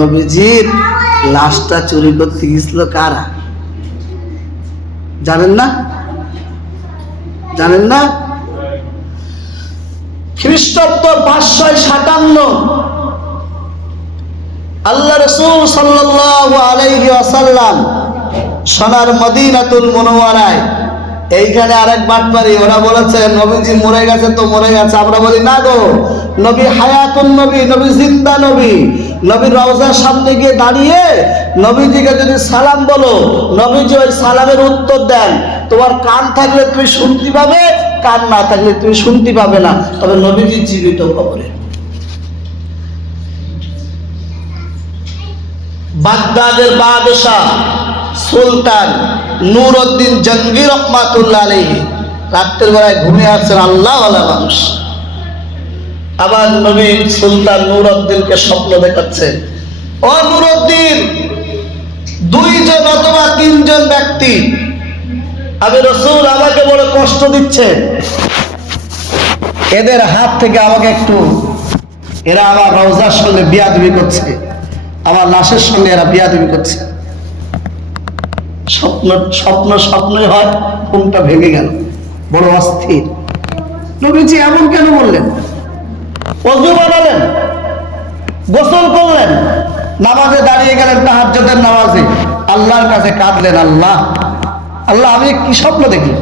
নবীজির লাশটা চুরি করতে গেছিল কারা জানেন না? জানেন না? খ্রিস্টাব্দ 557 আল্লাহ রাসূল সাল্লাল্লাহু আলাইহি ওয়াসাল্লাম সোনার মদিনাতুল মুনাওয়ারায় এইখানে আরেক বাটপারি ওরা বলেছে নবীজি মরে গেছে তো মরে গেছে। আমরা বলি না গো, নবী হায়াতুন নবী, নবী জিন্দা নবী। নবীর রওজার সামনে গিয়ে দাঁড়িয়ে নবীজিকে যদি সালাম বলো, নবীজি ওই সালামের উত্তর দেন। তোমার কান থাকলে তুমি শুনতে পাবে, কান না থাকলে তুমি শুনতে পাবে না। তবে নবীজি জীবিত কবরে। বাগদাদের বাদশাহ সুলতান নূরউদ্দিন জঙ্গি রহমাতুল্লাহ আলাইহি রাতের বেলায় ঘুমিয়ে আসছেন, আল্লাহওয়ালা মানুষ। আবার নবী সুলতান নূরউদ্দিনকে স্বপ্ন দেখাচ্ছে, ও নূরউদ্দিন, 2 জন অথবা 3 জন ব্যক্তি আমি রাসূল আমাকে বড় কষ্ট দিচ্ছে, এদের হাত থেকে আমাকে একটু, এরা আমার রওজার সঙ্গে বিয়াদবি করছে, আমার লাশের সঙ্গে এরা বিয়াদবি করছে। স্বপ্নই হয়, ঘুমটা ভেঙে গেল, বড় অস্থির। নবীজি এমন কেন বললেন? ওযু বানালেন, গোসল করলেন, নামাজে দাঁড়িয়ে গেলেন, তাহাজ্জুদের নামাজে আল্লাহর কাছে কাঁদলেন, আল্লাহ আল্লাহ আমি কি স্বপ্ন দেখি?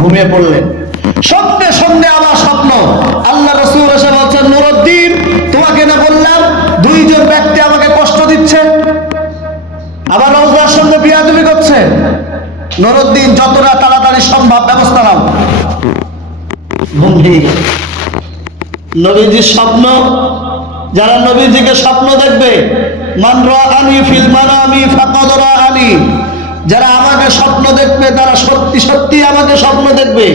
ঘুমিয়ে পড়লেন। সঙ্গে সঙ্গে আমার স্বপ্ন, আল্লাহ রাসূল এসে বলছেন, নূরউদ্দিন, তোমাকে না বললাম 2 জন ব্যক্তি আমাকে কষ্ট দিচ্ছে, আবার রওজার সঙ্গে বিয়াদবি করছে। নূরউদ্দিন যতটা তাড়াতাড়ি সম্ভব ব্যবস্থা নাও। ঘুম ভেঙে গেল। নবীজির স্বপ্ন, যারা নবীজিকে স্বপ্ন দেখবে, মান রাআনি ফিল মানামি ফাকাদ রাআনি, যারা আমাকে স্বপ্ন দেখবে তারা সত্যি সত্যি আমাকে স্বপ্ন দেখবে।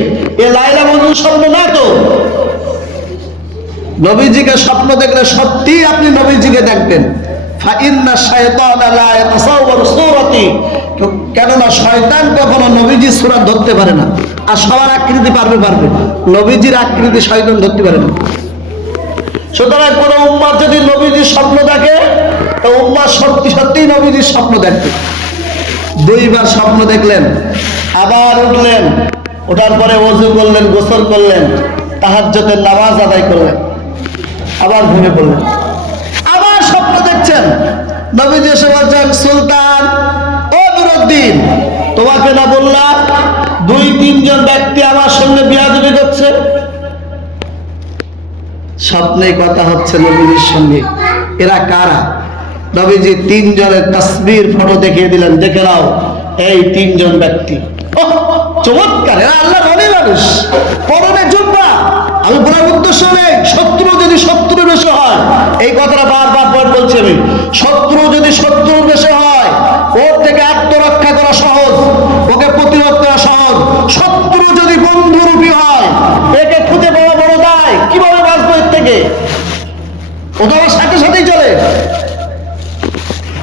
এ লাইলা মজনুর স্বপ্ন না তো? নবীজিকে স্বপ্ন দেখলে সত্যি আপনি নবীজিকে দেখবেন। ফাইন্না শাইতানা লা ইয়াতাসাওয়ারু সূরাতি, কেননা শয়তান কখনো নবীজির সূরা ধরতে পারে না। আর সবার আকৃতি পারবে, নবীজির আকৃতি শয়তান ধরতে পারে না। সুতরাং কোন উম্মাহ যদি নবীজির স্বপ্ন দেখে, তো উম্মাহ সত্যি সত্যি নবীজির স্বপ্ন দেখবে। 2 বার স্বপ্ন দেখলেন, আবার উঠলেন, ওঠার পরে ওযু করলেন, গোসল করলেন, তাহাজ্জুদের নামাজ আদায় করলেন, আবার ঘুমিয়ে পড়লেন। আবার স্বপ্ন দেখছেন, নবীজি এসে বলছেন, সুলতান, ও নূরউদ্দিন, তোমাকে না বললাম 2-3 জন ব্যক্তি আমার সঙ্গে বিয়াদবি করছে? স্বপ্নে কথা হচ্ছে নবীজির সঙ্গে। এরা কারা? নবীজি 3 জনের তাসবির ফটো দেখিয়ে দিলেন, দেখে নাও এই 3 জন ব্যক্তি। চমৎকার, এরা আল্লাহর ওলি মানুষ, পরনে জুব্বা। আমি বলার উদ্দেশ্য নেই, শত্রু যদি শত্রুর বেশে হয়, এই কথাটা বারবার বলছি আমি, শত্রু যদি শত্রুর বেশে হয়, ওর থেকে আত্মরক্ষা করা সহজ, ওকে প্রতিরোধ করা সহজ। শত্রু যদি বন্ধুরূপী হয়, একে খুঁজে পাওয়া বড় দায়। কিভাবে বাঁচবো এর থেকে? ও তো আমার সাথে সাথেই চলে।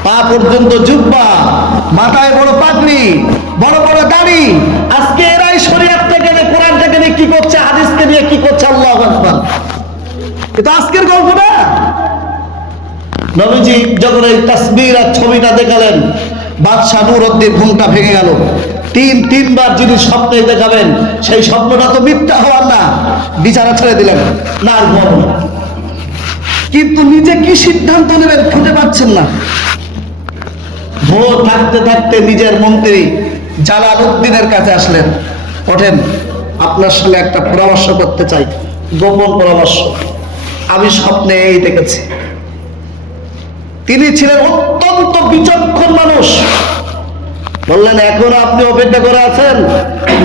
পা পর্যন্ত জুব্বা, মাথায় বড় পাগড়ি, বড় বড় দাড়ি। আজকে এরাই শরীয়ত থেকে, কোরআন থেকে কি করছে, হাদিসকে নিয়ে কি করছে, আল্লাহু আকবার। এটা আজকের গল্প না। নবীজি যখন এই তাসবির আর ছবিটা দেখালেন, বাদশাহ নূরউদ্দিন ঘুমটা ভেঙে গেল। 3 বার যিনি স্বপ্নে দেখাবেন, সেই স্বপ্নটা তো মিথ্যা হওয়ার না, বিচারা ছেড়ে দিলেন, না আর ঘুমাবো না। কিন্তু নিজে কি সিদ্ধান্ত নেবেন খুঁজে পাচ্ছেন না। ভোর থাকতে থাকতে নিজের মন্ত্রী জালালউদ্দিনের কাছে আসলেন, ওঠেন, আপনার সঙ্গে একটা পরামর্শ করতে চাই, গোপন পরামর্শ। আমি স্বপ্নে এই দেখেছি। তিনি ছিলেন অত্যন্ত বিচক্ষণ মানুষ। বললেন, এখন আপনি অপেক্ষা করে আছেন,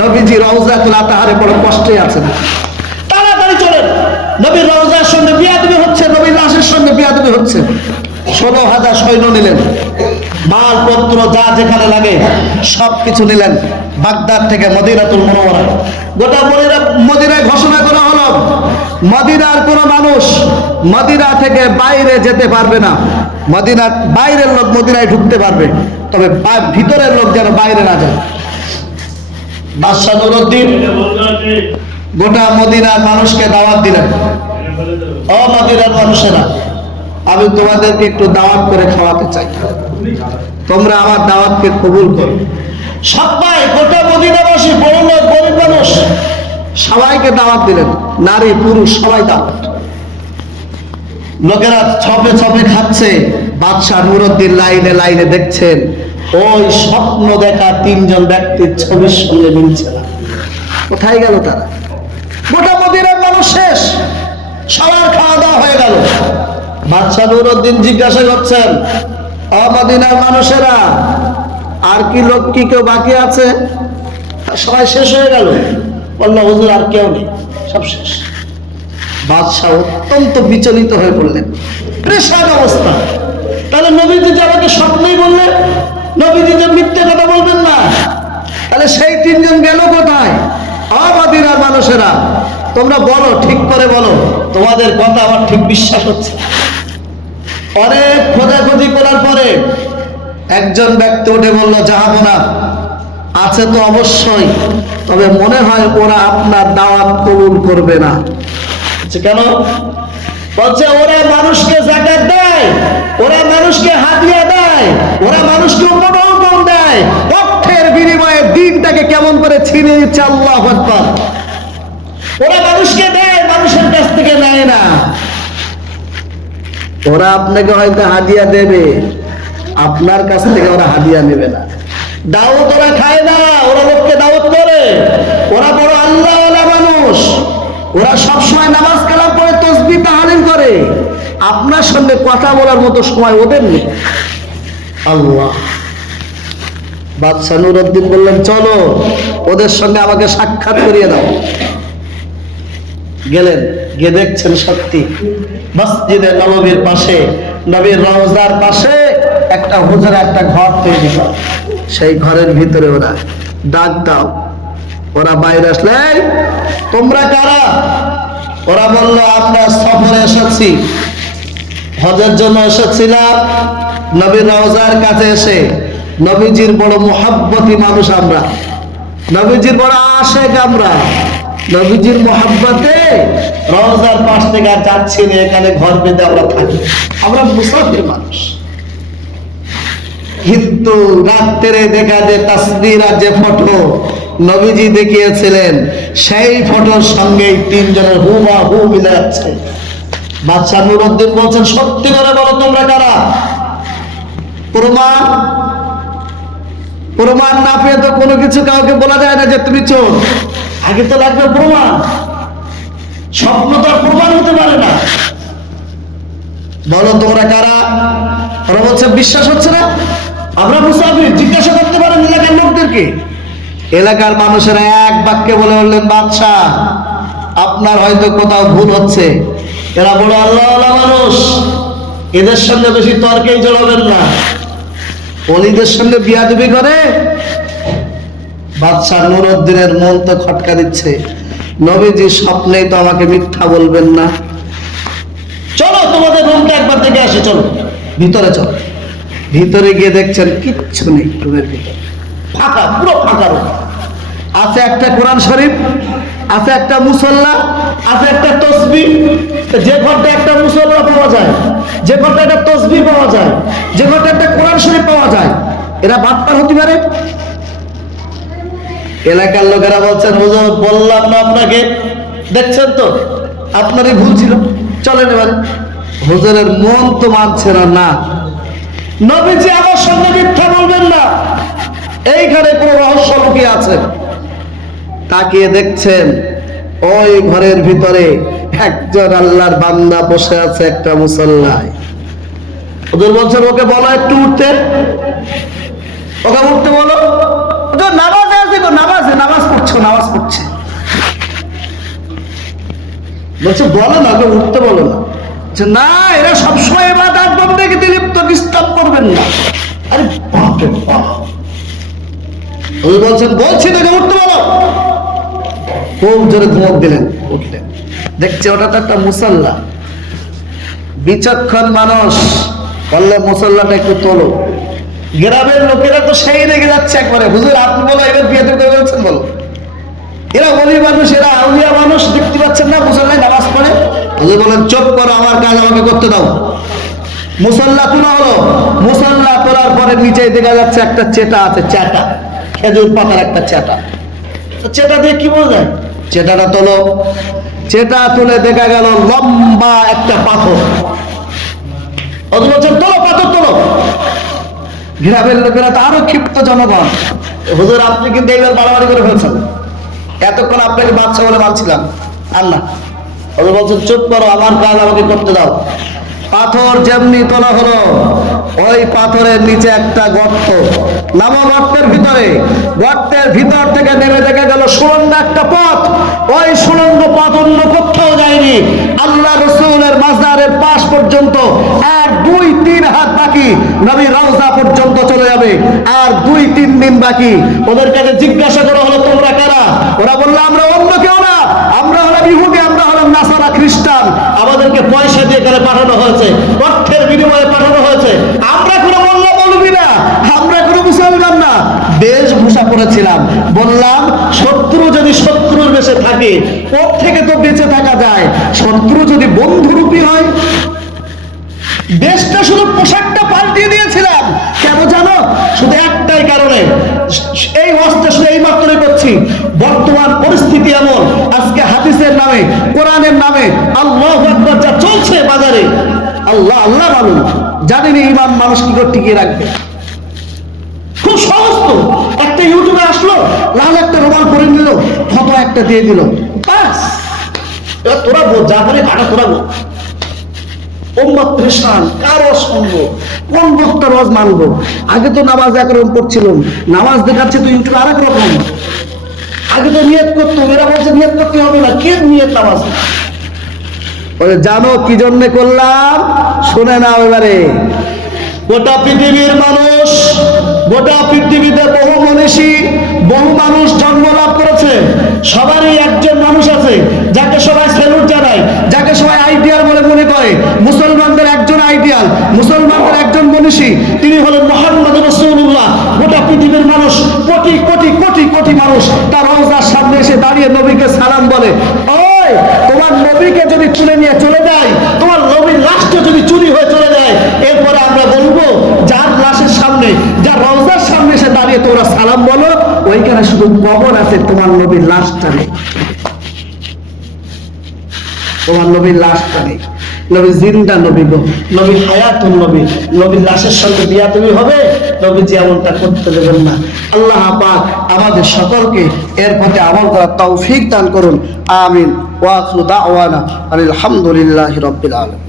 নবীজি রওজাতুল আতাহারে বড় কষ্টে আছেন, তাড়াতাড়ি চলেন। নবীর রওজার সঙ্গে বিয়াদবি হচ্ছে, নবীর লাশের সঙ্গে বিয়াদবি হচ্ছে। 16,000 সৈন্য নিলেন, মালপত্র যা যেখানে লাগে সবকিছু নিলেন। বাগদাদ থেকে মদিনাতুল মুনাওয়ারা, গোটা মদিনায় ঘোষণা করা হলো, মদিনার কোন মানুষ মদিনা থেকে বাইরে যেতে পারবে না। মদিনার বাইরের লোক মদিনায় ঢুকতে পারবে, তবে ভিতরের লোক যেন বাইরে না যায়। বাদশাহ নূরউদ্দিন গোটা মদিনার মানুষকে দাওয়াত দিলেন, ও মদিনার মানুষেরা, আমি তোমাদেরকে একটু দাওয়াত করে খাওয়াতে চাই, তোমরা আমার দাওয়াতকে কবুল করো। সবাই, গোটা মদিনাবাসী, বড় লোক গরিব মানুষ সবাইকে দাওয়াত দিলেন, নারী পুরুষ সবাই দাওয়াত। লোকেরা ছপে ছপে খাচ্ছে, বাদশাহ নুরউদ্দিন লাইনে লাইনে দেখছেন ওই স্বপ্ন দেখা তিনজন ব্যক্তির ছবির সঙ্গে মিলছে না। কোথায় গেল তারা? গোটা মদিনার মানুষ শেষ, সবার খাওয়া দাওয়া হয়ে গেল। বাদশাহ নুরউদ্দিন জিজ্ঞাসা করছেন, মদিনার মানুষেরা আর কি লোক কি কেউ বাকি আছে? সবাই শেষ হয়ে গেল। বলল, হুজুর আর কেউ নেই, সব শেষ। বাদশাহ অত্যন্ত বিচলিত হয়ে পড়লেন, পেরেশান অবস্থা। তাহলে নবীজি যে আমাকে স্বপ্নেই বললেন, নবীজি যে মিথ্যে কথা বলবেন না, তাহলে সেই তিনজন গেল কোথায়? মদিনার মানুষেরা তোমরা বলো, ঠিক করে বলো, তোমাদের কথা আমার ঠিক বিশ্বাস হচ্ছে। অনেক খোঁজাখুঁজি করার পরে একজন ব্যক্তি উঠে বলল, যাবো না, আছে তো অবশ্যই, তবে মনে হয় ওরা আপনার দাওয়াত কবুল করবে না। কেন? বলছে ওরা মানুষকে যাকাত দেয়, ওরা মানুষকে হাদিয়া দেয়, ওরা মানুষকে উপঢৌকন দেয়, অর্থের বিনিময়ে দিনটাকে কেমন করে ছিনিয়ে নিচ্ছে। আল্লাহু আকবার। ওরা মানুষকে দেয়, মানুষের কাছ থেকে নেয় না। ওরা আপনাকে হয়তো হাদিয়া দেবে, আপনার কাছ থেকে ওরা হাদিয়া নেবে না। দাওয়াত ওরা খায় না, ওরা লোককে দাওয়াত করে। ওরা বড় আল্লাহওয়ালা মানুষ, ওরা সবসময় নামাজ কালাম পড়ে তাসবিহ তাহলিল করে। আপনার সঙ্গে কথা বলার মতো সময় ওদের নেই। আল্লাহ। বাদশাহ নুরউদ্দিন বললেন, চলো ওদের সঙ্গে আমাকে সাক্ষাৎ করিয়ে দাও। গেলেন, গিয়ে দেখছেন সত্যি মসজিদে নববীর পাশে, নবীর রওজার পাশে একটা হুজরা, একটা ঘর তৈরি করা। সেই ঘরের ভিতরে ওরা ডাক দাও। ওরা বাইরে আসলে, তোমরা কারা? ওরা বলল, আমরা সফরে এসেছি, হজের জন্য এসেছিলাম। নবীর রওজার কাছে এসে, নবীজির বড় মুহাব্বতি মানুষ আমরা, নবীজির বড় আশেক আমরা, নবীজির মুহাব্বতে রওজার পাশ থেকে আর যাচ্ছি না, এখানে ঘর বেঁধে আমরা থাকি, আমরা মুসাফির মানুষ। কিন্তু রাত্রে দেখা যে তাসবির আর যে ফটো নবীজি দেখিয়েছিলেন, সেই ফটোর সঙ্গে তিনজনের হুবহু মিলে যাচ্ছে। বাদশাহ নুরউদ্দিন বলছেন, সত্যি করে বলো তোমরা কারা? প্রমাণ? প্রমাণ না পেয়ে তো কোনো কিছু কাউকে বলা যায় না যে তুমি চোর। আগে তো লাগবে প্রমাণ। স্বপ্ন তো আর প্রমাণ হতে পারে না। বলো তোমরা কারা? ওরা বলছে, বিশ্বাস হচ্ছে না, আমরা মুসাফির, জিজ্ঞাসা করতে পারেন এলাকার লোকদেরকে। এলাকার মানুষেরা এক বাক্যে বলে উঠলেন, বাদশাহ আপনার হয়তো কোথাও ভুল হচ্ছে। এরা বড় আল্লাহওয়ালা মানুষ, এদের সঙ্গে বেশি তর্কেই জড়াবেন না, ওলিদের সঙ্গে বিয়াদবি করে। বাদশাহ নুরউদ্দিনের মন তো খটকা দিচ্ছে, নবীজি স্বপ্নেই তো আমাকে মিথ্যা বলবেন না। চলো তোমাদের রুমটা একবার দেখে আসি, চলো ভিতরে চলো। ভিতরে গিয়ে দেখছেন কিচ্ছু নেই, রুমের ভিতরে ফাঁকা, পুরো ফাঁকা রুম। আছে একটা কোরআন শরীফ, আছে একটা মুসল্লা, আছে একটা তসবিহ। যে ঘরটা একটা মুসল্লা পাওয়া যায়, যে ঘরটা একটা তসবিহ পাওয়া যায়, যে ঘরটা একটা কোরআন শরীফ পাওয়া যায়, এরা বাটপার হতে পারে? এলাকার লোকেরা বলছেন, হুজুর বললাম না আপনাকে, দেখছেন তো আপনারই ভুল ছিল, চলেন এবার। হুজুরের মন তো মানছে না, নবীজি আমার সঙ্গে মিথ্যা বলবেন না, এইখানে কোনো রহস্য লুকিয়ে আছে। তাকিয়ে দেখছেন ওই ঘরের ভিতরে একজন আল্লাহর বান্দা বসে আছে একটা মুসল্লায়। হুজুর বলছেন, ওকে বলো একটু উঠতে, ওকে উঠতে বলো। নামাজে আছে তো, নামাজ পড়ছো, নামাজ পড়ছে। বলছে বলো না, ওকে উঠতে বলো না। না, এরা সবসময় ইবাদত বন্দেগীতে লিপ্ত, ডিস্টার্ব করবেন না। আরে বাপ রে বাপ। বলছেন, বলছি না, উঠতে বলো। খুব জোরে ধমক দিলেন, উঠলেন। দেখছে ওটা তো একটা মুসল্লা। বিচক্ষণ মানুষ বললে, মুসল্লাটা একটু তোলো। গ্রামের লোকেরা তো সেই রেগে যাচ্ছে একবারে, হুজুর আপনি বলো, এবার বিয়ে করে বলছেন বলো। এরা ওলি মানুষ, এরা আউলিয়া মানুষ, দেখতে পাচ্ছেন না মুসল্লায় নামাজ পড়ে। হুজুর বলেন, চুপ করো, আমার কাজ আমাকে করতে দাও। মুসল্লা তোলা হলো, মুসল্লা তোলার পরে নিচে দেখা যাচ্ছে একটা চেটা আছে, চেটা, খেজুর পাতার একটা চেটা। চেটা দিয়ে কি বোঝা যায়? চেটাটা তোলো, চেটা তুলে দেখা গেল লম্বা একটা পাথর। বলছেন তোলো, পাথর তোলো। গ্রামের লোকেরা তো আরো ক্ষিপ্ত জনগণ, হুজুর আপনি কিন্তু এইবার বাড়াবাড়ি করে ফেলছেন, এতক্ষণ আপনাকে বাচ্চা বলে মানছিলাম। আল্লাহ হুজুর বলছেন চুপ করো, আমার কাজ আমাকে করতে দাও। পাথর যেমনি তোলা হলো, ওই পাথরের নিচে একটা গর্ত, নামা গর্তের ভিতরে, গর্তের ভিতর থেকে নেমে দেখা গেল সুড়ঙ্গ একটা পথ। ওই সুড়ঙ্গ পথ অন্য কোথাও যায়নি, আল্লাহ রসুলের মাজারের পাশ পর্যন্ত। আর 2-3 হাত বাকি, নবী রওজা পর্যন্ত চলে যাবে, আর 2-3 দিন বাকি। ওদের কাছে জিজ্ঞাসা করা হলো তোমরা কারা? ওরা বললো আমরা অন্য কেউ না, আমরা হলাম ইহুদি, আমরা হলাম নাসারা, খ্রিস্টান। আমাদেরকে পয়সা দিয়ে এখানে পাঠানো হয়েছে, অর্থের বিনিময়ে পাঠানো হয়েছে। আমরা কোনো মোল্লা মৌলবি না, আমরা কোনো মুসলমান না, বেশভূষা করেছিলাম। বললাম শত্রু যদি শত্রুর বেশে থাকে, ওর থেকে তো বেঁচে থাকা যায়, শত্রু যদি বন্ধুরূপী হয়। দেশটা শুধু পোশাকটা পাল্টিয়ে দিয়েছিলাম, কেন জানো? শুধু একটাই কারণে। এই ওয়াজটা শুধু এই মাত্রই করছি, বর্তমান পরিস্থিতি এমন, আজকে হাদিসের নামে, কোরআনের নামে আল্লাহু আকবার যা চলছে বাজারে, আল্লাহ আল্লাহ বলুন, জানেন ইমান মানুষ কি করে টিকিয়ে রাখবে? খুব সহজ তো, একটা ইউটিউবে আসলো, লাল একটা রুমাল পরে নিল, ফটো একটা দিয়ে দিল, বাস। এবার তোরা বল, যা করে কাটা তোরা বল। উম্মত পেরেশান, কার ওয়াজ শুনবো, কোন বক্তার ওয়াজ মানবো? আগে তো নামাজ একরকম পড়ছিলাম, নামাজ দেখাচ্ছে তো ইউটিউবে আরেক রকম। আগে তো নিয়ত করতো, এরা বলছে নিয়ত করতে হবে না, কে নিয়ত নামাজ? জানো কি জন্য করলাম? শুনে নাও এবারে। গোটা পৃথিবীর মানুষ, গোটা পৃথিবীতে বহু মনীষী, বহু মানুষ জন্ম লাভ করেছে। সবারই একজন মানুষ আছে যাকে সবাই স্যালুট জানায়, যাকে সবাই আইডিয়াল বলে মনে করে। মুসলমানদের একজন আইডিয়াল, মুসলমানদের একজন মনীষী, তিনি হলেন মুহাম্মদ রাসূলুল্লাহ। গোটা পৃথিবীর মানুষ, কোটি কোটি কোটি কোটি মানুষ তার রওজার সামনে এসে দাঁড়িয়ে নবীকে সালাম বলে। ওই তোমার নবীকে যদি তুলে নিয়ে চলে যায়, তোমার নবীর লাশটা যদি চুরি হয়ে চলে যায়, এরপরে আমরা বলবো যার লাশের সামনে, যার রওজার সামনে এসে দাঁড়িয়ে তোমরা সালাম বলো, ওইখানে শুধু কবর আছে, তোমার নবীর লাশটা নেই। তোমার নবীর লাশটা নেই। নবী জিন্দা নবী গো, নবী হায়াতুন নবী, নবীর লাশের সঙ্গে বিয়া তুমি হবে? নবী যেমনটা করতে দেবেন না। আল্লাহ পাক আমাদের সকলকে এর প্রতি আমল করার তৌফিক দান করুন, আমিন। ওয়া আখিরু দাওয়ানা আলহামদুলিল্লাহি রাব্বিল আলামিন।